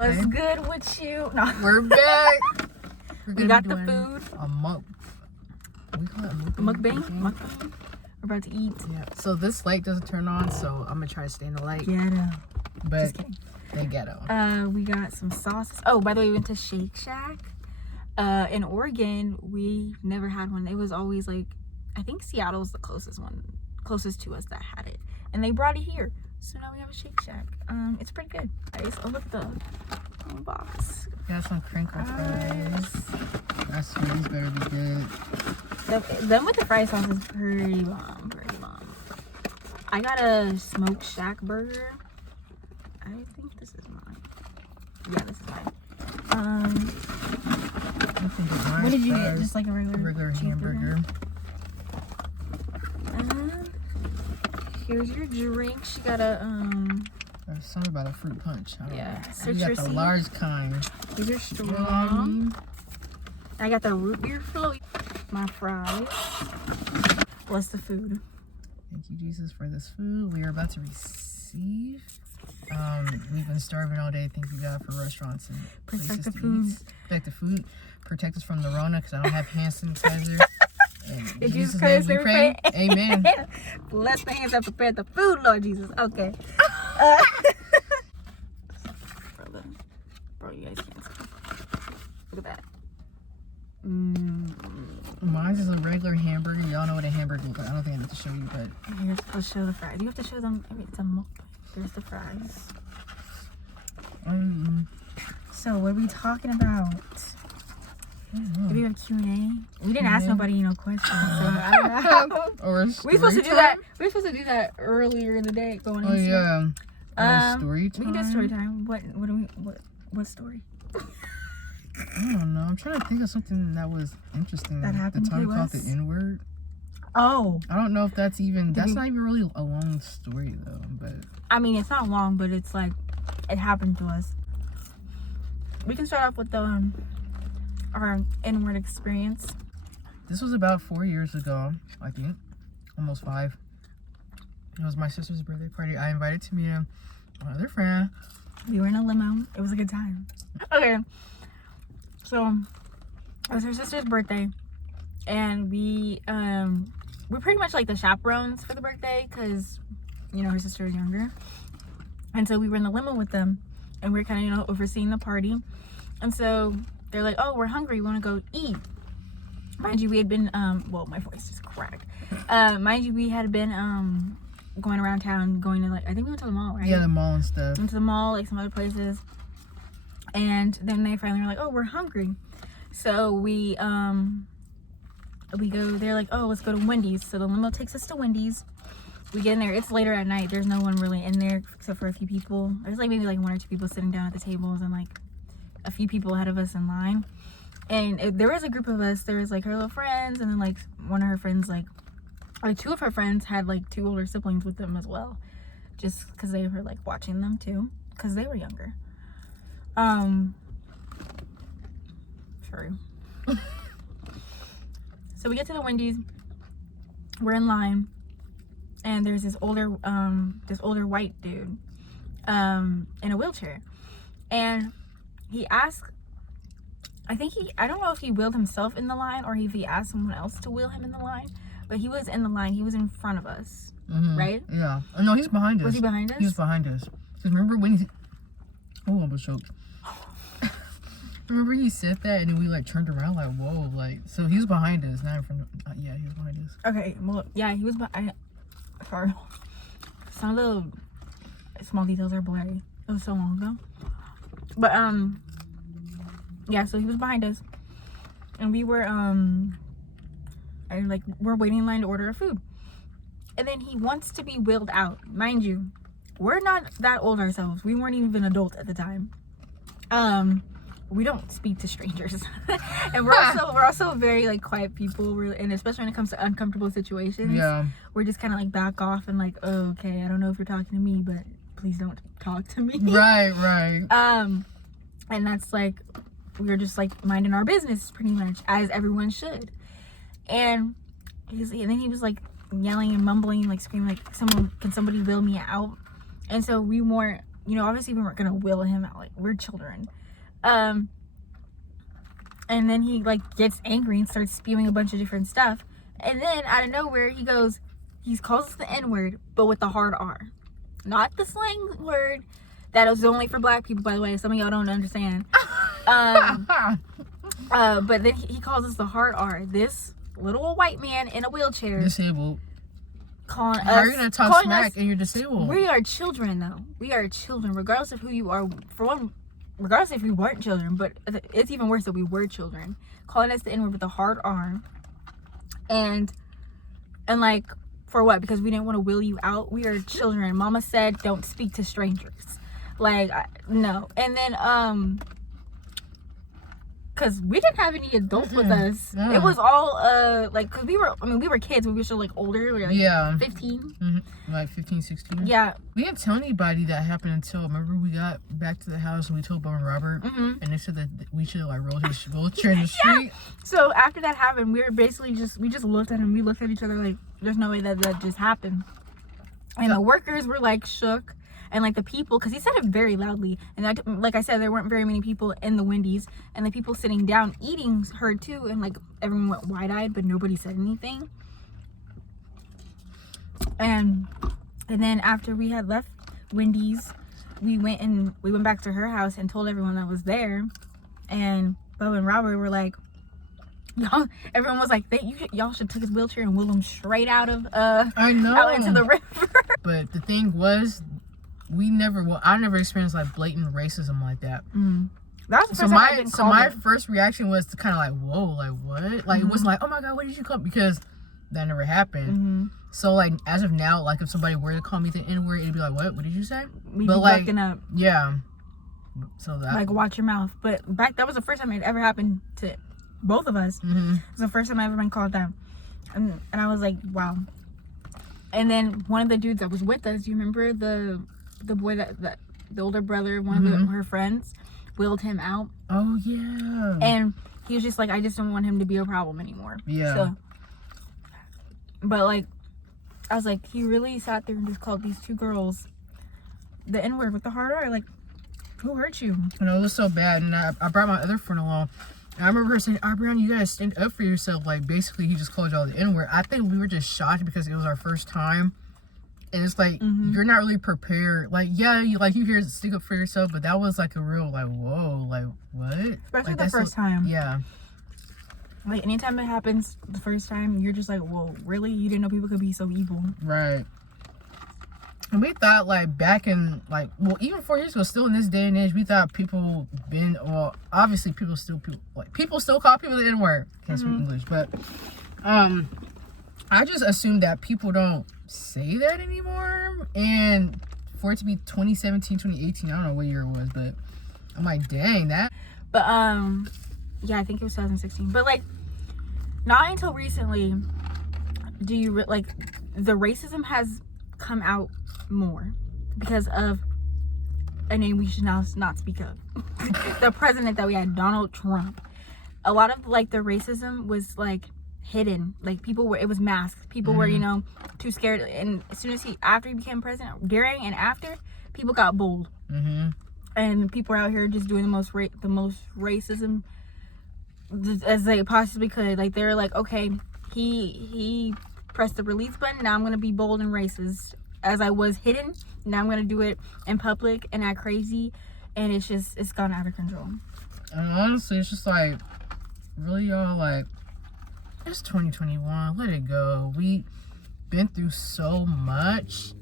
What's good with you? No. We're back. We got the food. We call it Mukbang. Mukbang. We're about to eat. Yeah. So this light doesn't turn on, so I'm gonna try to stay in the light. Ghetto. But Just kidding. they ghetto. We got some sauces. Oh, by the way, we went to Shake Shack. In Oregon, we never had one. It was always like, I think Seattle was the closest to us that had it, and they brought it here. So now we have a Shake Shack. It's pretty good. Guys, oh look the box. Got some crinkle fries. That's these better be good. Them with the fry sauce is pretty bomb. Pretty bomb. I got a Smoke Shack burger. I think this is mine. Yeah, this is mine. What did you get? Just like a regular hamburger. Here's your drink. She got a There's something about a fruit punch. I don't know. You got the citrusy. large kind. These are strong. I got the root beer float. My fries. What's the food? Thank you, Jesus, for this food we are about to receive. We've been starving all day. Thank you, God, for restaurants and Protect places the to food. eat. Protect the food. Protect us from the Rona because I don't have hand sanitizer. In Jesus' Christ, name we pray. Amen. Bless the hands that prepared the food, Lord Jesus. Okay. Bro, you guys can't see. Look at that. Mine's just a regular hamburger. Y'all know what a hamburger looks like. I don't think I need to show you, but Here's, I'll show the fries. You have to show them. It's a mukbang. There's the fries. So, what are we talking about? Do we have Q&A? We didn't ask nobody questions, so I don't know. Or We're supposed to do that. We're supposed to do that earlier in the day. Going Oh yeah. We Storytime. can do story time. What story? I don't know. I'm trying to think of something that was interesting. That happened the time to we called us? the N-word. Oh, I don't know if that's even. That's not even really a long story though. But I mean it's not long, but it's like it happened to us. We can start off with the our N-word experience. this was about 4 years ago, I think, almost 5. It was my sister's birthday party. I invited Tamia, my other friend. We were in a limo. It was a good time. Okay, so it was her sister's birthday, and we're pretty much like the chaperones for the birthday because you know her sister is younger, and so we were in the limo with them, and we are kind of overseeing the party, and so they're like, "Oh, we're hungry. We want to go eat." Mind you, we had been well, my voice just cracked. Mind you, we had been going around town, going to like I think we went to the mall, right? Yeah, the mall and stuff. Went to the mall, like some other places, and then they finally were like, "Oh, we're hungry," so we go. They're like, "Oh, let's go to Wendy's." So the limo takes us to Wendy's. We get in there. It's later at night. There's no one really in there except for a few people. There's like maybe like 1 or 2 people sitting down at the tables, and like a few people ahead of us in line. And there was a group of us. There was like her little friends, and then like one of her friends, like 2 of her friends had like 2 older siblings with them as well, just because they were like watching them too, because they were younger. Sorry. So we get to the Wendy's. We're in line, and there's this older white dude in a wheelchair, and he asked. I don't know if he wheeled himself in the line or if he asked someone else to wheel him in the line, but he was in the line. He was in front of us, right? Yeah. Oh, no, he's behind us. Was he behind us? He was behind us. Because remember when he... Oh, I almost choked. Remember he said that and then we like turned around like, whoa, like... So he was behind us, not in front of... yeah, he was behind us. Okay, well, yeah, he was behind... Sorry. Some of the small details are blurry. It was so long ago. But, yeah, so he was behind us, and we were we're waiting in line to order our food, and then he wants to be wheeled out. Mind you, we're not that old ourselves. We weren't even adult at the time. We don't speak to strangers, and we're also very like quiet people. And especially when it comes to uncomfortable situations, yeah, we're just kind of like back off and like, oh, okay, I don't know if you're talking to me, but please don't talk to me. Right. And that's like. We were just like minding our business pretty much, as everyone should. And then he was like yelling and mumbling, like screaming, like, can somebody wheel me out? And so we weren't you know, obviously we weren't gonna will him out, like, we're children. And then he, like, gets angry and starts spewing a bunch of different stuff. And then out of nowhere, he calls us the N-word, but with the hard R. Not the slang word that is only for black people, by the way. Some of y'all don't understand. But then he calls us the hard R. This little white man in a wheelchair. Disabled. Calling How are you gonna talk smack and you're disabled? We are children, though. We are children, regardless of who you are. For one, regardless if we weren't children, but it's even worse that we were children. Calling us the N-word with a hard R. And like, for what? Because we didn't want to will you out. We are children. Mama said don't speak to strangers. Like, no. And then because we didn't have any adults with us. It was all like, because we were kids, but we were still like older. We were like 15. Like 15, 16. Yeah. We didn't tell anybody that happened until, remember, we got back to the house and we told Bum and Robert, and they said that we should like roll his wheelchair in the street. So after that happened, we were basically we just looked at him. We looked at each other like, there's no way that just happened. And the workers were like shook. And like the people, because he said it very loudly, and like I said, there weren't very many people in the Wendy's, and the people sitting down eating heard too, and like everyone went wide-eyed, but nobody said anything. And then after we had left Wendy's, we went back to her house and told everyone that was there, and Bo and Robert were like, y'all, everyone was like, y'all should take his wheelchair and wheel him straight out of I know, out into the river. But the thing was, I never experienced like blatant racism like that. That was the first time I've been called my first reaction was to kind of like, whoa, like what? Like it wasn't like, oh my god, what did you call? Because that never happened. So like as of now, like if somebody were to call me the N-word, it'd be like, what did you say? We'd be like, up. Yeah. So that, like, watch your mouth. But that was the first time it ever happened to both of us. It was the first time I ever been called that, and I was like, wow. And then one of the dudes that was with us, you remember the boy that the older brother, one of her friends, wheeled him out. Oh yeah. And he was just like, I just don't want him to be a problem anymore. Yeah. So, but like, I was like, he really sat there and just called these two girls the N-word with the hard R. Like, who hurt you? You know, it was so bad. And I brought my other friend along. And I remember her saying, Brian, you gotta stand up for yourself. Like, basically, he just called y'all the N-word. I think we were just shocked because it was our first time. And it's like, you're not really prepared. Like, yeah, you hear stick up for yourself, but that was like a real, like, whoa, like, what? Especially like, the first time. Yeah. Like, anytime it happens the first time, you're just like, whoa, really? You didn't know people could be so evil. Right. And we thought, like, back in, like, well, even 4 years ago, still in this day and age, we thought people obviously people still call people the N-word. Can't speak English, but, I just assumed that people don't say that anymore. And for it to be 2017, 2018, I don't know what year it was, but I'm like, dang, that. But, yeah, I think it was 2016. But, like, not until recently do you, like, the racism has come out more because of a name we should now not speak of. The president that we had, Donald Trump. A lot of, like, the racism was, like, hidden. Like, it was masked. People were, you know, too scared. And as soon as after he became president, during and after, people got bold. And people are out here just doing the most racism as they possibly could. Like, they're like, okay, he pressed the release button, now I'm gonna be bold and racist. As I was hidden, now I'm gonna do it in public and act crazy, and it's gone out of control. And honestly, it's just like, really, y'all, like, it's 2021, let it go. We been through so much.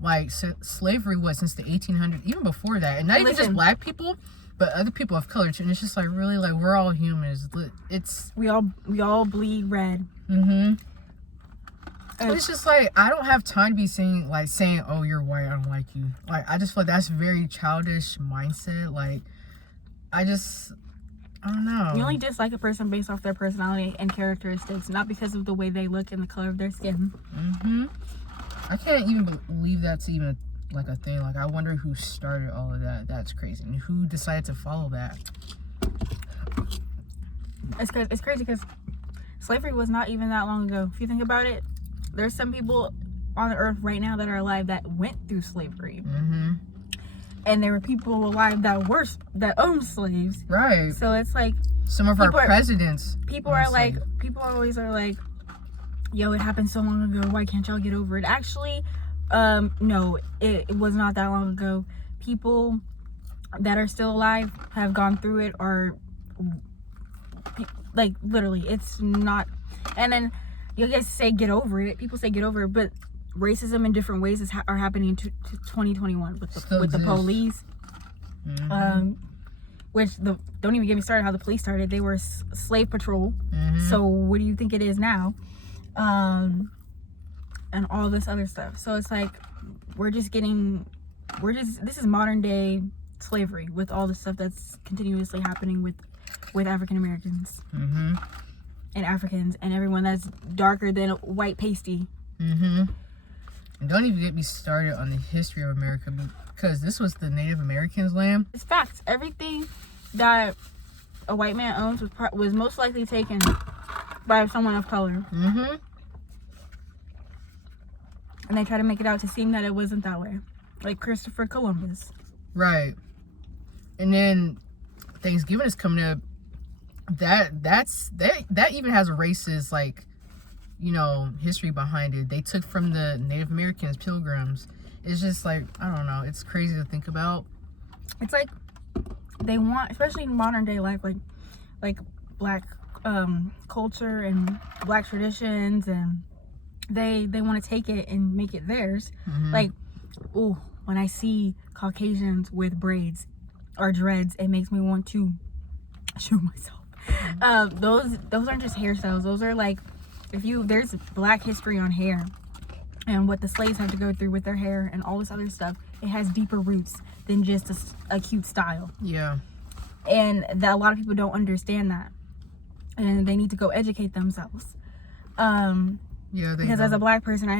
Like, slavery was since the 1800s, even before that, and not even just black people, but other people of color too. And it's just like, really, like, we're all humans. We all bleed red. It's just like, I don't have time to be saying, oh, you're white, I don't like you. Like, I just feel like that's very childish mindset. Like, I don't know. You only dislike a person based off their personality and characteristics, not because of the way they look and the color of their skin. I can't even believe that's even like a thing. Like, I wonder who started all of that. That's crazy. And who decided to follow that? It's crazy because slavery was not even that long ago. If you think about it, there's some people on the earth right now that are alive that went through slavery. and there were people alive that owned slaves. Right. So it's like some of our presidents. People are always like, yo, it happened so long ago. Why can't y'all get over it? Actually, no, it was not that long ago. People that are still alive have gone through it, or like literally, it's not. And then you guys say get over it. People say get over it, but racism in different ways are happening to 2021 with the police. Mm-hmm. Which don't even get me started how the police started. They were slave patrol. Mm-hmm. So what do you think it is now? And all this other stuff. So it's like this is modern day slavery with all the stuff that's continuously happening with African Americans. Mm-hmm. And Africans and everyone that's darker than white pasty. Mm-hmm. And don't even get me started on the history of America, because this was the Native Americans' land. It's facts. Everything that a white man owns was most likely taken by someone of color. Mm-hmm. And they try to make it out to seem that it wasn't that way. Like Christopher Columbus. Right. And then Thanksgiving is coming up. That even has a racist, like, you know, history behind it. They took from the Native Americans, pilgrims. It's just like, I don't know, it's crazy to think about. It's like they want, especially in modern day life, like black culture and black traditions, and they want to take it and make it theirs. Mm-hmm. Like, oh, when I see Caucasians with braids or dreads, it makes me want to shoot myself. Those aren't just hairstyles. Those are like, there's black history on hair and what the slaves had to go through with their hair and all this other stuff. It has deeper roots than just a cute style. Yeah. And that a lot of people don't understand that, and they need to go educate themselves. Yeah. Because as a black person, I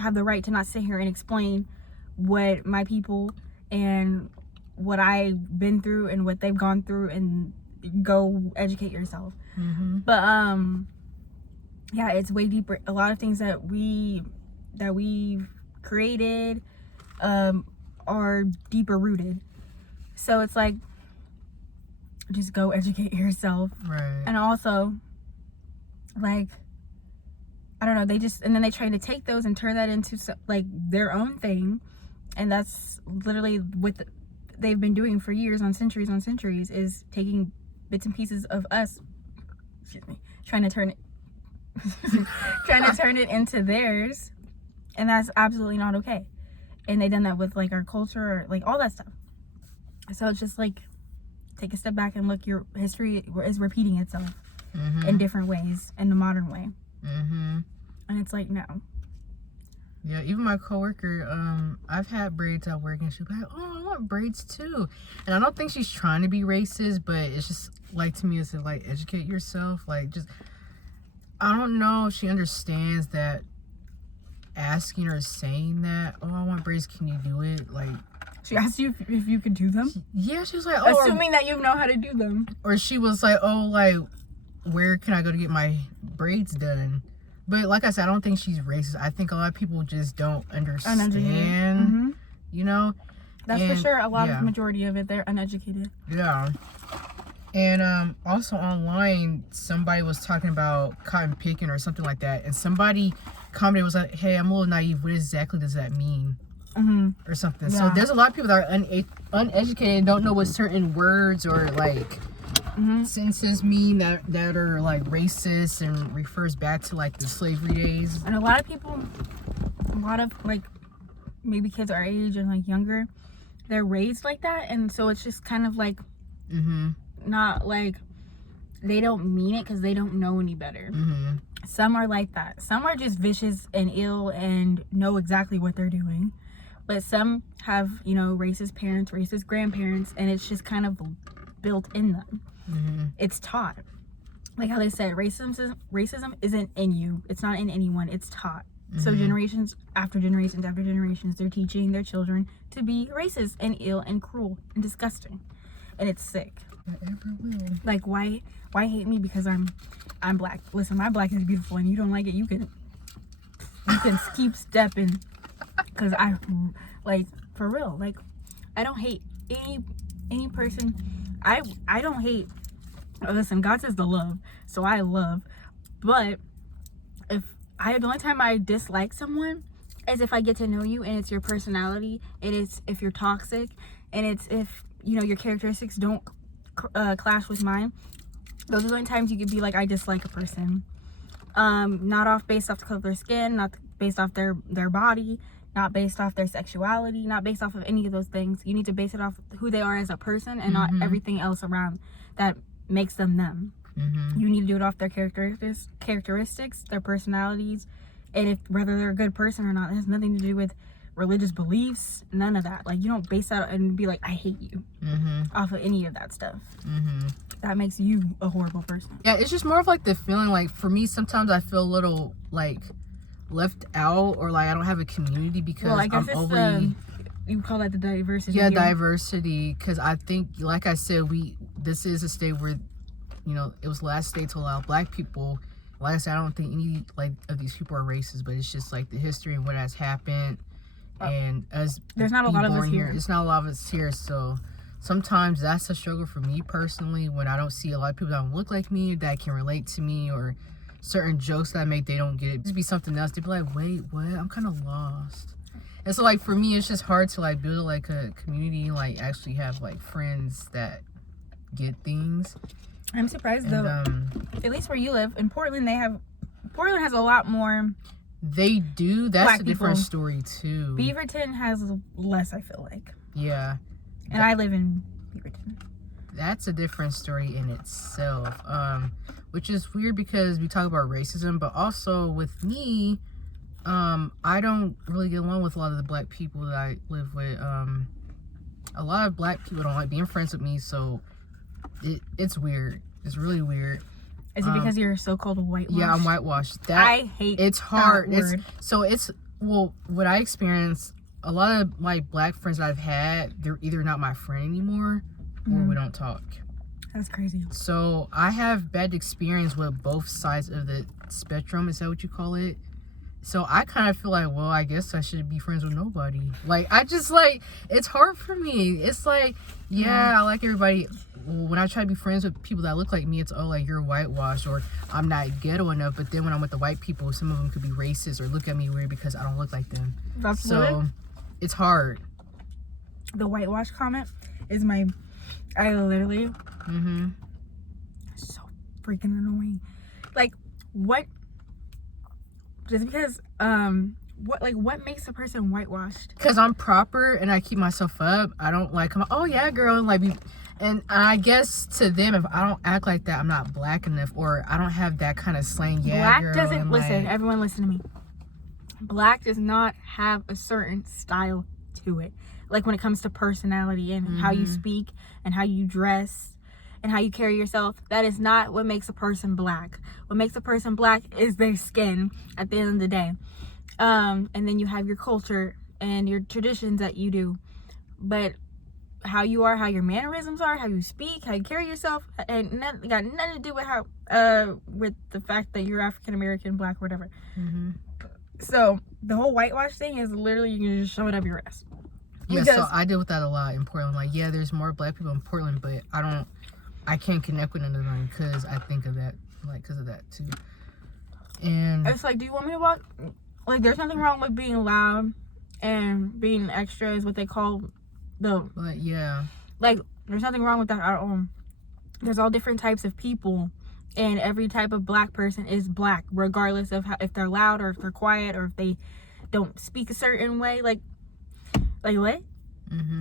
have the right to not sit here and explain what my people and what I've been through and what they've gone through, and go educate yourself. Mm-hmm. But yeah, it's way deeper. A lot of things that we've created are deeper rooted. So it's like, just go educate yourself. Right. And also, like, I don't know, and then they try to take those and turn that into like their own thing, and that's literally what they've been doing for years, on centuries, is taking bits and pieces of us, trying to turn it into theirs, and that's absolutely not okay. And they done that with like our culture, or like all that stuff. So it's just like, take a step back and look. Your history is repeating itself in different ways in the modern way. Mm-hmm. And it's like, no. Yeah, even my coworker, I've had braids at work, and she's like, oh, I want braids too. And I don't think she's trying to be racist, but it's just like, to me, it's like, educate yourself. Like, just, I don't know if she understands that asking or saying that, oh, I want braids, can you do it? Like, she asked you if you could do them? Yeah, she was like, oh. Assuming that you know how to do them. Or she was like, oh, like, where can I go to get my braids done? But like I said, I don't think she's racist. I think a lot of people just don't understand, you know? That's for sure. A lot of the majority of it, they're uneducated. Yeah. And also online, somebody was talking about cotton picking or something like that. And somebody commented, was like, hey, I'm a little naive. What exactly does that mean? Or something. Yeah. So there's a lot of people that are uneducated and don't know what certain words or like sentences mean that are like racist and refers back to like the slavery days. And a lot of like maybe kids our age and like younger, they're raised like that, and so it's just kind of like not like, they don't mean it because they don't know any better. Some are like that. Some are just vicious and ill and know exactly what they're doing. But some have, you know, racist parents, racist grandparents, and it's just kind of built in them. It's taught. Like how they said, racism isn't in you. It's not in anyone. It's taught. So generations after generations after generations, they're teaching their children to be racist and ill and cruel and disgusting. And it's sick. Like, why hate me because I'm black? Listen, my black is beautiful, and you don't like it, you can keep stepping. Because I, like, for real. Like, I don't hate any person. I don't hate. Listen, God says to love, so I love. But the only time I dislike someone is if I get to know you and it's your personality, and it's if you're toxic, and it's if, you know, your characteristics don't clash with mine. Those are the only times you could be like, I dislike a person. Not based off the color of their skin, not based off their body, not based off their sexuality, not based off of any of those things. You need to base it off who they are as a person, and not everything else around that makes them them. You need to do it off their characteristics, their personalities, and if whether they're a good person or not. It has nothing to do with religious beliefs, none of that. Like, you don't base that and be like, I hate you off of any of that stuff. That makes you a horrible person. Yeah, it's just more of like the feeling, like, for me, sometimes I feel a little like left out, or like I don't have a community because Well, I guess I'm it's overly you call that the diversity. yeah, here. diversity, because I think, like I said, this is a state where, you know, it was the last state to allow black people. Like I said, I don't think any like of these people are racist, but it's just like the history and what has happened, and us there's not a lot of us here. It's not a lot of us here, so sometimes that's a struggle for me personally, when I don't see a lot of people that don't look like me, that can relate to me, or certain jokes that I make, they don't get it. Just be something else. They'd be like, wait, what? I'm kind of lost. And so, like, for me, it's just hard to like build like a community, like actually have like friends that get things. I'm surprised though. At least where you live in Portland, Portland has a lot more. They do. That's black a different people. Story too. Beaverton has less, I feel like. Yeah. And I live in Beaverton. That's a different story in itself. Which is weird because we talk about racism, but also with me, I don't really get along with a lot of the black people that I live with. A lot of black people don't like being friends with me, so it's weird. It's really weird. Is it because you're so-called whitewashed? Yeah, I'm whitewashed. I hate it's hard. that word. Well, what I experienced, a lot of my black friends that I've had, they're either not my friend anymore, or we don't talk. That's crazy. So I have bad experience with both sides of the spectrum. Is that what you call it? So I kind of feel like, well, I guess I should be friends with nobody. Like, I just, like, it's hard for me. It's like, yeah, I like everybody. When I try to be friends with people that look like me, it's, oh, like, you're whitewashed, or I'm not ghetto enough. But then when I'm with the white people, some of them could be racist or look at me weird because I don't look like them. That's so it's hard. The whitewash comment is I literally so freaking annoying. Like, what? Just because what makes a person whitewashed? Because I'm proper and I keep myself up. I don't like come, oh yeah, girl, and like be, and I guess to them, if I don't act like that, I'm not black enough, or I don't have that kind of slang. Yeah, black girl, doesn't and listen. like, Everyone, listen to me. Black does not have a certain style to it. Like when it comes to personality and how you speak and how you dress and how you carry yourself, that is not what makes a person black. What makes a person black is their skin at the end of the day. And then you have your culture and your traditions that you do. But how you are, how your mannerisms are, how you speak, how you carry yourself, and got nothing to do with how with the fact that you're African American, black, whatever. So the whole whitewash thing is literally you can just shove it up your ass. Yeah, so I deal with that a lot in Portland. Like, yeah, there's more black people in Portland, but I can't connect with none of them because I think of that, like, because of that too. And it's like, do you want me to walk? Like, there's nothing wrong with being loud and being extra, is what they call but yeah, like, there's nothing wrong with that at all. There's all different types of people, and every type of black person is black, regardless of if they're loud or if they're quiet or if they don't speak a certain way. Like what?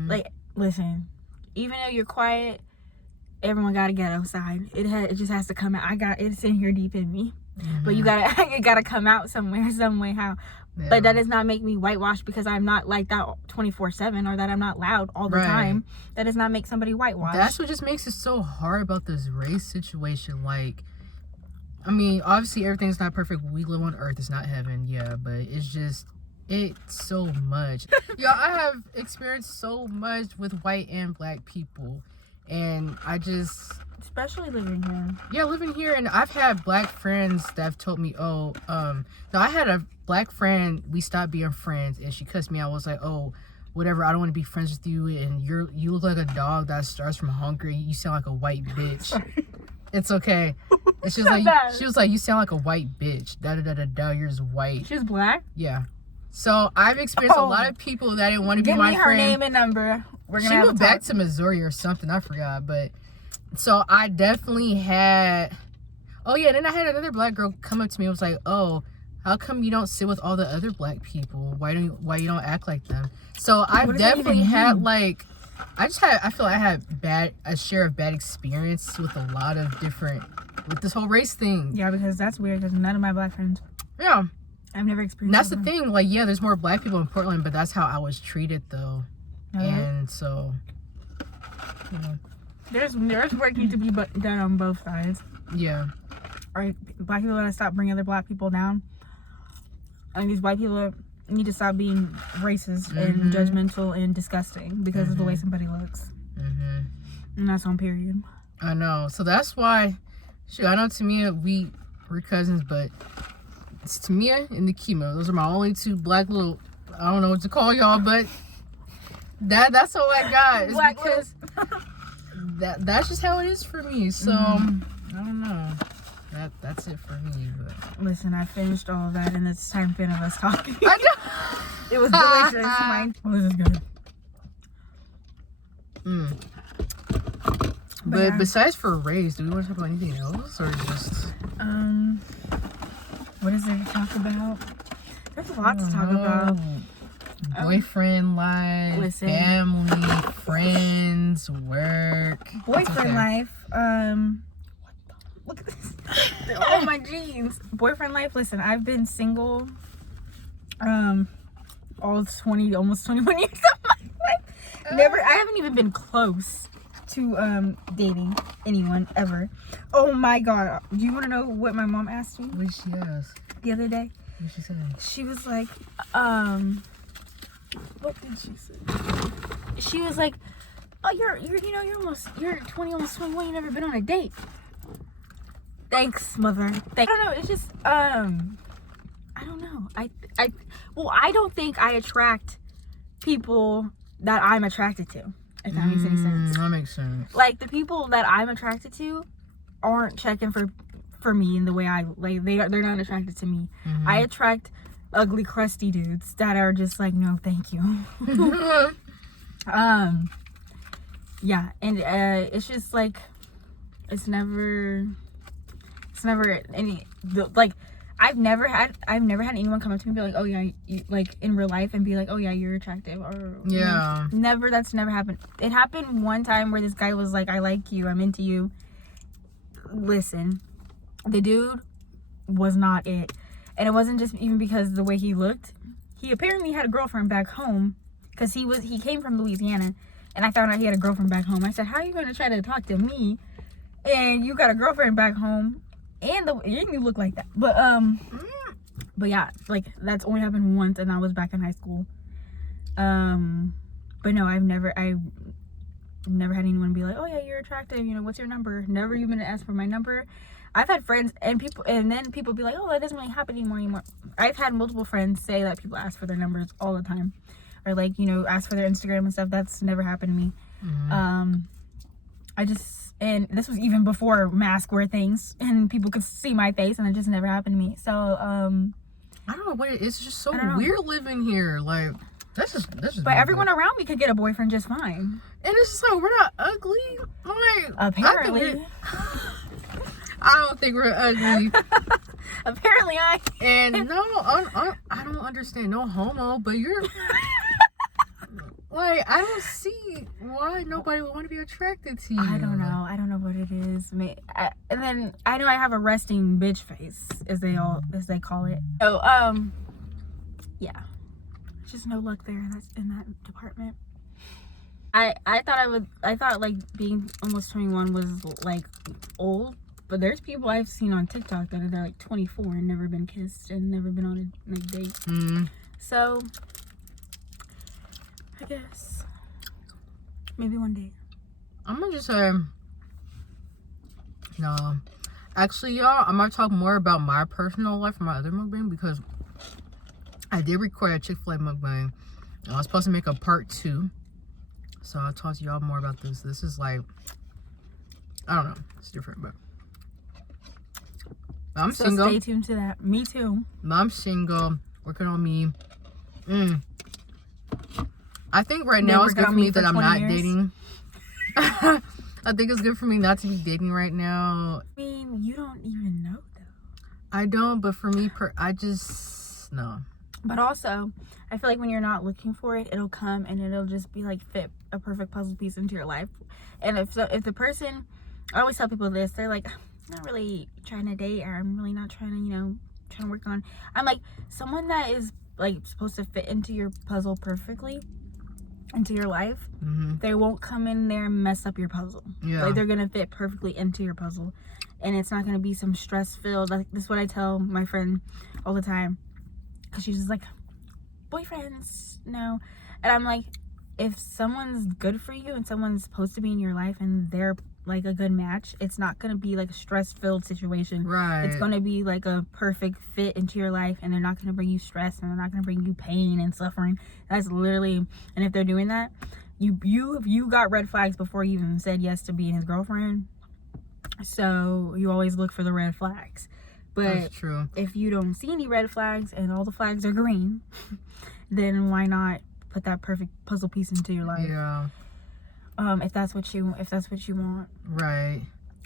Like, listen, even though you're quiet, everyone gotta get outside. It just has to come out. It's in here deep in me. But you gotta come out somewhere, some way, how. Yeah. But that does not make me whitewashed because I'm not like that 24/7, or that I'm not loud all the time. That does not make somebody whitewashed. That's what just makes it so hard about this race situation. Like, I mean, obviously everything's not perfect. We live on earth, it's not heaven, yeah, but it's so much. I have experienced so much with white and black people, and I just, especially living here. Yeah, living here, and I've had black friends that have told me, no, I had a black friend, we stopped being friends, and she cussed me out. I was like, oh, whatever, I don't want to be friends with you, and you look like a dog that starts from hungry. You sound like a white bitch. It's okay. It's just like she was like, you sound like a white bitch. Da da da da da. You're just white. She's black. Yeah. So I've experienced a lot of people that didn't want to be my friend. Give me her name and number. She moved back to Missouri or something. I forgot. But so I definitely had. Oh yeah. Then I had another black girl come up to me. And was like, oh, how come you don't sit with all the other black people? Why you don't act like them? So I've definitely had like. I feel like I had a share of bad experience with a lot of different, with this whole race thing. Yeah, because that's weird, because none of my black friends. Yeah. I've never experienced That's the thing. Like, yeah, there's more black people in Portland, but that's how I was treated, though. And so, you know. There's work need to be done on both sides. Yeah. Right? Black people gotta stop bringing other black people down. And these white people need to stop being racist and judgmental and disgusting because of the way somebody looks. And that's on period. I know. So that's why, shoot, I know Tamia, we're cousins, but it's Tamia and Nikema. Those are my only two black little, I don't know what to call y'all, but that's all I got. It's black because that's just how it is for me. So, I don't know. That's it for me. But listen, I finished all of that, and it's time for us talking. I know. It was delicious. Oh, this is good. But yeah. Besides for race, do we want to talk about anything else, or just what is there to talk about? There's a lot to talk about. Boyfriend life, family, friends, work. Boyfriend life. Look at this. Oh, my jeans. Boyfriend life. Listen, I've been single almost 21 years of my life. I haven't even been close to dating anyone ever. Oh my god. Do you want to know what my mom asked me? What did she ask? The other day? What did she say? She was like, what did she say? She was like, oh, you're 20, almost 21, you've never been on a date. Thanks, mother. I don't know. It's just, I don't know. I don't think I attract people that I'm attracted to. If that makes any sense. That makes sense. Like, the people that I'm attracted to aren't checking for me in the way I like. They're not attracted to me. I attract ugly, crusty dudes that are just like, no, thank you. Yeah, and it's just like, it's never any like. I've never had anyone come up to me and be like, oh yeah, like in real life, and be like, oh yeah, you're attractive, or yeah, that's never happened. It happened one time where this guy was like, I like you, I'm into you. Listen, the dude was not it, and it wasn't just even because the way he looked. He apparently had a girlfriend back home, because he came from Louisiana, and I found out he had a girlfriend back home. I said, how are you gonna try to talk to me, and you got a girlfriend back home? And you look like that, but yeah, like that's only happened once, and I was back in high school. But no, I've never had anyone be like, oh yeah, you're attractive, what's your number? Never even asked for my number. I've had friends and then people be like, oh, that doesn't really happen anymore. I've had multiple friends say that people ask for their numbers all the time, or like ask for their Instagram and stuff. That's never happened to me. And this was even before mask wear things and people could see my face, and it just never happened to me. So, I don't know what it is. It's just so weird living here. Like, that's just. But everyone around me could get a boyfriend just fine. And it's just like, we're not ugly. Like, apparently. I don't think we're ugly. Apparently And no, I don't understand. No homo, but you're. Like, I don't see why nobody would want to be attracted to you. I don't know what it is. And then I know I have a resting bitch face, as they call it. Oh, yeah. Just no luck there. That's in that department. I thought like being almost 21 was like old, but there's people I've seen on TikTok that are like 24 and never been kissed and never been on a date. So. I guess. Maybe one day. I'm gonna just say, no. Actually, y'all, I'm gonna talk more about my personal life from my other mukbang, because I did record a Chick-fil-A mukbang I was supposed to make a part 2. So I'll talk to y'all more about this. This is like, I don't know. It's different, but I'm single. Stay tuned to that. Me too. I'm single. Working on me. I think right now it's good for me that I'm not dating. I think it's good for me not to be dating right now. I mean, you don't even know though. I don't, but for me, I just no. But also, I feel like when you're not looking for it, it'll come and it'll just be like fit a perfect puzzle piece into your life. And if the person, I always tell people this, they're like, I'm not really trying to date, or I'm really not trying to, trying to work on. I'm like, someone that is like supposed to fit into your puzzle perfectly, into your life, they won't come in there and mess up your puzzle. Yeah. Like, they're gonna fit perfectly into your puzzle, and it's not gonna be some stress filled. Like, this is what I tell my friend all the time, because she's just like, boyfriends, no. And I'm like, if someone's good for you and someone's supposed to be in your life and they're like a good match, it's not gonna be like a stress filled situation. Right. It's gonna be like a perfect fit into your life, and they're not gonna bring you stress, and they're not gonna bring you pain and suffering. That's literally, and if they're doing that, you got red flags before you even said yes to being his girlfriend. So you always look for the red flags. But that's true. If you don't see any red flags and all the flags are green, then why not put that perfect puzzle piece into your life? Yeah. If that's what you want. Right.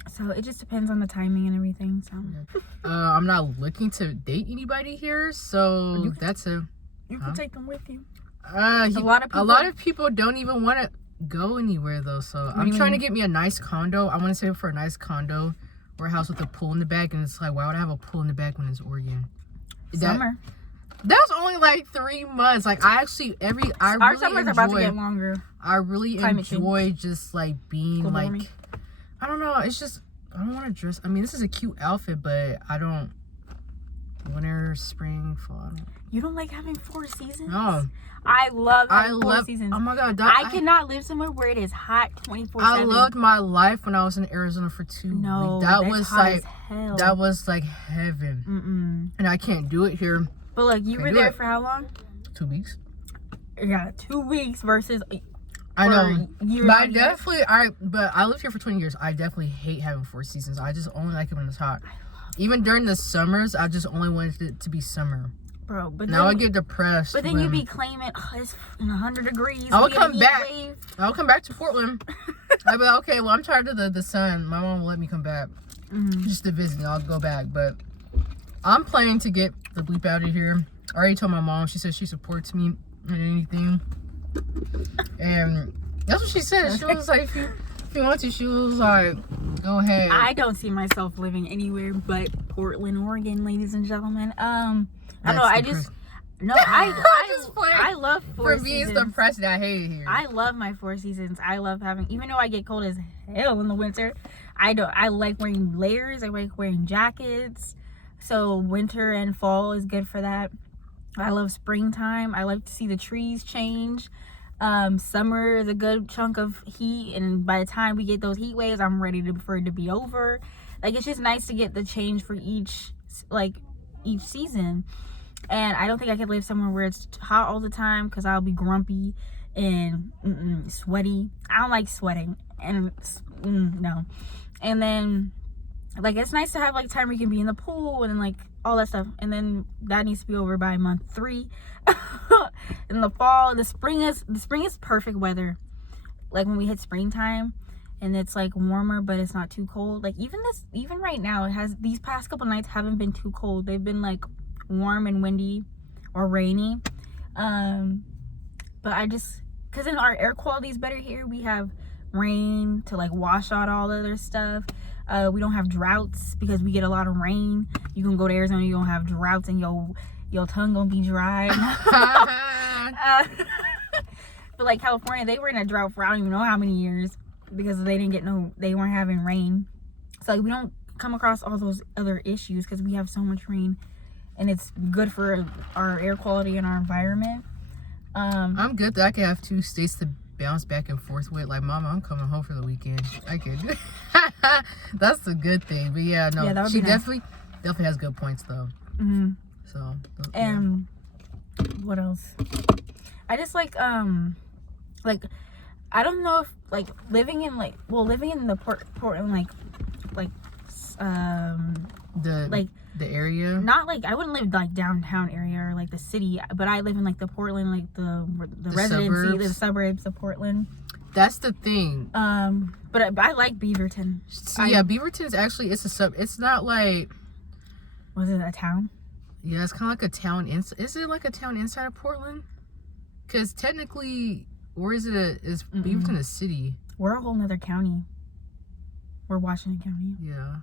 So it just depends on the timing and everything. So I'm not looking to date anybody here, so that's a. You can take them with you. A lot of people don't even want to go anywhere though. So I'm trying to get me a nice condo. I want to save for a nice condo or a house with a pool in the back. And it's like, why would I have a pool in the back when it's Oregon? Summer. That's only like 3 months. Like our summers are about to get longer. I really enjoy just like being Global like warming. I don't know. It's just I don't want to dress. I mean, this is a cute outfit, but I don't. Winter, spring, fall. You don't like having 4 seasons? No. I love having 4 seasons. Oh my god! I cannot live somewhere where it is hot 24/7. I loved my life when I was in Arizona for 2 weeks. That was hot like as hell. that was like heaven. And I can't do it here. But like, you were there for how long? 2 weeks. Yeah, 2 weeks versus. I know, but I lived here for 20 years. I definitely hate having 4 seasons. I just only like it when it's hot. Even during the summers, I just only wanted it to be summer. Bro, but now I get depressed. But then you be claiming, it's 100 degrees. I'll come back. I'll come back to Portland. I'll be like, okay, well, I'm tired of the sun. My mom will let me come back just to visit. I'll go back, but I'm planning to get the bleep out of here. I already told my mom. She said she supports me in anything, and that's what she said. She was like, if you want to, she was like, go ahead. I don't see myself living anywhere but Portland, Oregon, ladies and gentlemen. I don't know. I love 4 seasons. For me, it's the president. I hate it here. I love my 4 seasons. I love having, even though I get cold as hell in the winter, I like wearing layers. I like wearing jackets. So winter and fall is good for that. I love springtime. I like to see the trees change. Summer is a good chunk of heat, and by the time we get those heat waves, I'm ready for it to be over. Like, it's just nice to get the change for each season. And I don't think I could live somewhere where it's hot all the time, because I'll be grumpy and sweaty. I don't like sweating, and no. And then, like, it's nice to have like time where you can be in the pool and then like all that stuff. And then that needs to be over by month 3. In the fall, the spring is perfect weather. Like when we hit springtime and it's like warmer, but it's not too cold. Like even right now, these past couple nights haven't been too cold. They've been like warm and windy or rainy. But because in our air quality is better here, we have rain to like wash out all the other stuff. We don't have droughts because we get a lot of rain. You can go to Arizona, you don't have droughts, and your tongue gonna be dry. But like California, they were in a drought for I don't even know how many years because they weren't having rain. So like, we don't come across all those other issues because we have so much rain, and it's good for our air quality and our environment. I'm good that I can have 2 states to bounce back and forth with. Like, Mama, I'm coming home for the weekend. I can do that's a good thing. But yeah, no, that would she be nice. definitely has good points though. So and what else? I just like I don't know if like living in the Portland the area. Not like I wouldn't live like downtown area or like the city, but I live in like the Portland, like the residency, the suburbs of Portland. That's the thing. But I like Beaverton. Yeah, Beaverton's actually it's not like, was it a town? Yeah, it's kind of like a town. Is it like a town inside of Portland? Because technically, where is it? Is Beaverton a city? We're a whole nother county. We're Washington County. Yeah,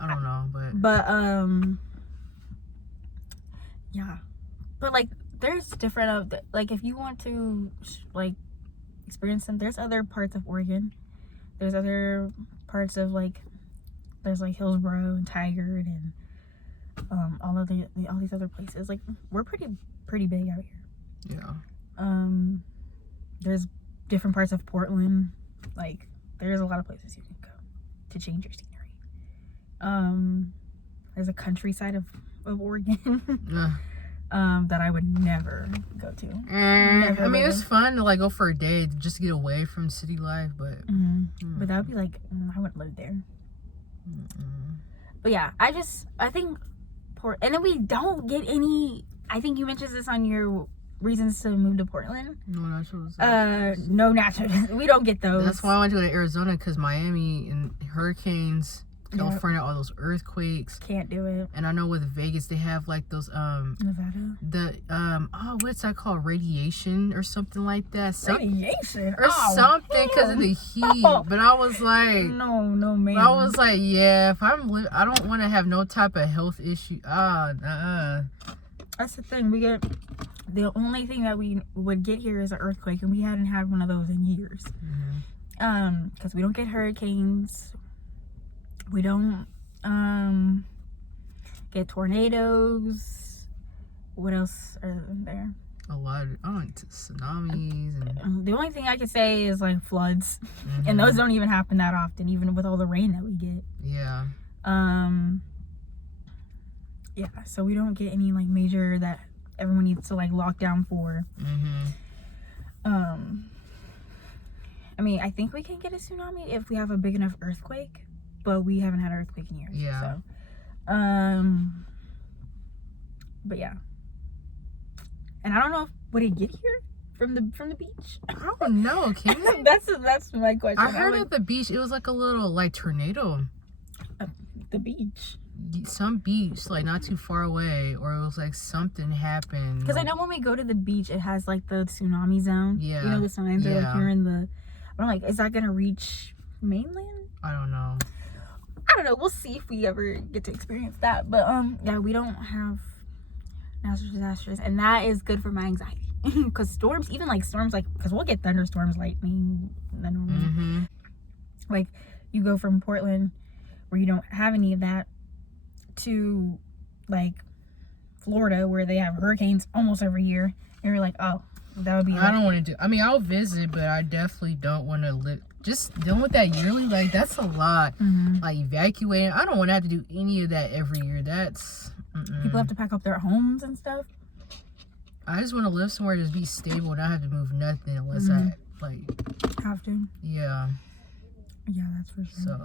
I don't know, but yeah, but like there's different like if you want to like experience them, there's other parts of Oregon. There's other parts of like there's like Hillsboro and Tigard and all these other places. Like we're pretty big out here. Yeah. There's different parts of Portland. Like there's a lot of places you can go to change your scenery. There's a countryside of Oregon that I would never go to. I mean, it's fun to like go for a day just to get away from city life, but but that would be like I wouldn't live there. But yeah, I think and then we don't get any. I think you mentioned this on your reasons to move to Portland. No natural disasters. No natural. We don't get those. That's why I wanted to go to Arizona, because Miami and hurricanes, California, all those earthquakes. Can't do it. And I know with Vegas they have like those Nevada. What's that called? Radiation or something like that. Radiation or something because of the heat. But I was like, no, man. I was like, yeah, if I don't want to have no type of health issue. That's the thing. The only thing that we would get here is an earthquake, and we hadn't had one of those in years. Because we don't get hurricanes. We don't get tornadoes. What else are there? A lot of tsunamis. And the only thing I could say is like floods, and those don't even happen that often, even with all the rain that we get. Yeah. Yeah. So we don't get any like major that everyone needs to like lock down for. I mean, I think we can get a tsunami if we have a big enough earthquake, but we haven't had an earthquake in years. Yeah. So, but yeah. And I don't know, would it get here from the beach? I don't know. Can it? that's my question. I heard at the beach it was like a little like tornado. The beach. Some beach, like not too far away, or it was like something happened. Because I know when we go to the beach, it has like the tsunami zone. Yeah. You know, the signs are like here in the. But I'm like, is that gonna reach mainland? I don't know. I don't know. We'll see if we ever get to experience that. But yeah, we don't have natural disasters, and that is good for my anxiety. Because storms, because we'll get thunderstorms, lightning, the normal. Like you go from Portland, where you don't have any of that, to like Florida, where they have hurricanes almost every year, and you're like, oh, that would be. I don't want to do. I mean, I'll visit, but I definitely don't want to live. Just dealing with that yearly, like that's a lot. Like evacuating, I don't want to have to do any of that every year. That's people have to pack up their homes and stuff. I just want to live somewhere, just be stable, and not have to move nothing unless I like have to. Yeah. Yeah, that's for sure. So.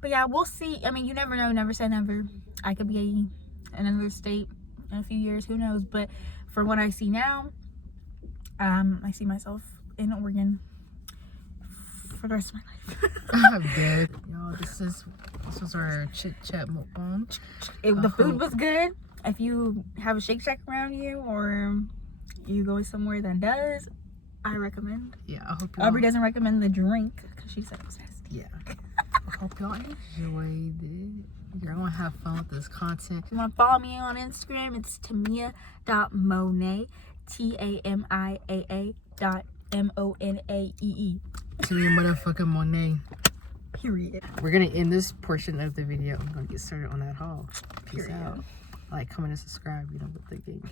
But yeah, we'll see. I mean, you never know. Never say never. I could be in another state in a few years. Who knows? But for what I see now, I see myself in Oregon for the rest of my life. I'm dead. Y'all, this was our Chitchat Mukbang. The food was good. If you have a Shake Shack around you, or you go somewhere that does, I recommend. Yeah, I hope Aubrey doesn't recommend the drink because she said it was nasty. Yeah. I hope y'all enjoyed it. You're gonna have fun with this content. If you want to follow me on Instagram, it's tamia.monae, TAMIAA.MONAEE. Tamia motherfucking Monet. Period. We're gonna end this portion of the video. I'm gonna get started on that haul. Peace out. Like, comment, and subscribe. You know what the game.